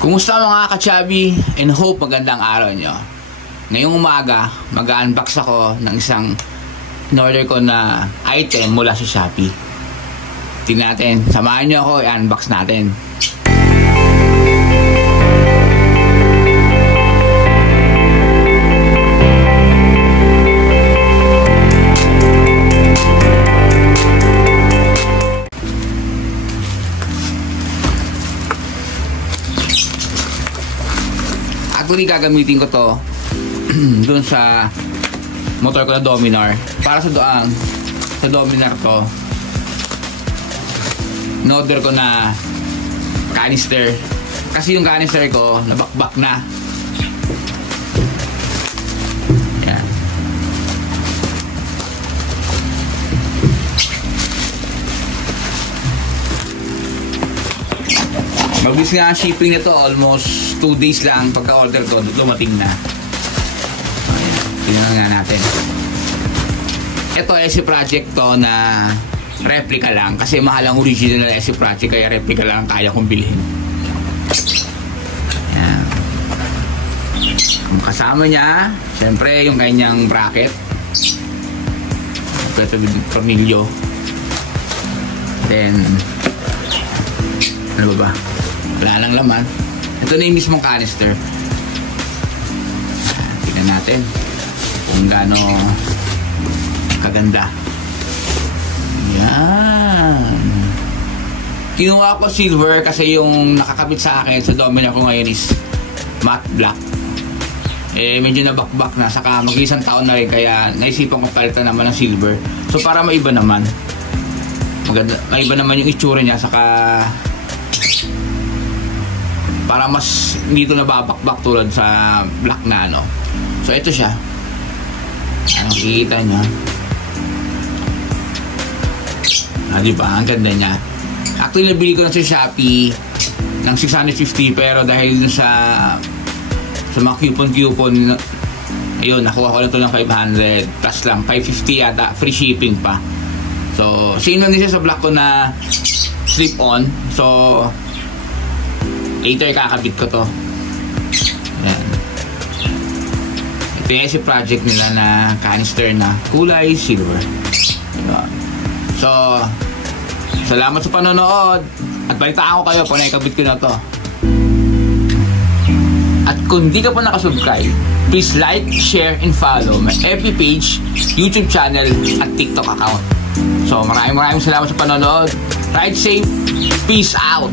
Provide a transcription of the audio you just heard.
Kumusta mga ka-chubby, and hope magandang araw nyo. Ngayong umaga, mag-unbox ako ng isang in-order ko na item mula sa Shopee. Tingnan natin, samahan nyo ako, i-unbox natin. Actually, gagamitin ko to dun sa motor ko na Dominar. Para sa Dominar to, in-order ko na canister. Kasi yung canister ko, nabakbak na. Yan. Mabilis nga ang shipping nito, almost 2 days lang pagka-order ko, dumating na. Tingnan nga natin. Ito SC Project to na replica lang kasi mahal ang original na SC Project, kaya replica lang kaya kong bilhin. Yan. Ang kasama niya, syempre yung kanyang bracket. Ito yung tornilyo. Then ano ba? Wala lang laman. Ito na yung mismong canister. Tingnan natin kung gaano kaganda. Yan. Kinuha ko silver kasi yung nakakabit sa akin sa Dominar ko ngayon is matte black. Medyo nabakbak na, saka mag-isang taon na rin, kaya naisipan ko palitan naman ng silver. So para maiba naman. Maganda, maiba naman yung itsura niya, saka para mas dito nababakbak tulad sa black na ano. So ito siya. Ano, kikita nyo. Diba? Ang ganda niya. Actually, nabili ko na sa Shopee ng 650, pero dahil sa mga coupon, ayun, nakuha ko na ito ng 500 plus lang, 550 yata, free shipping pa. So, same lang din siya sa black ko na slip-on. So, later kakabit ko to. Ayan. Ito yung SC Project nila na canister na kulay silver. Diba? So, salamat sa panonood. At balitaan ko kayo kung naikabit ko na to. At kung di ka pa nakasubscribe, please like, share, and follow my FB page, YouTube channel, at TikTok account. So, maraming salamat sa panonood. Ride safe. Peace out.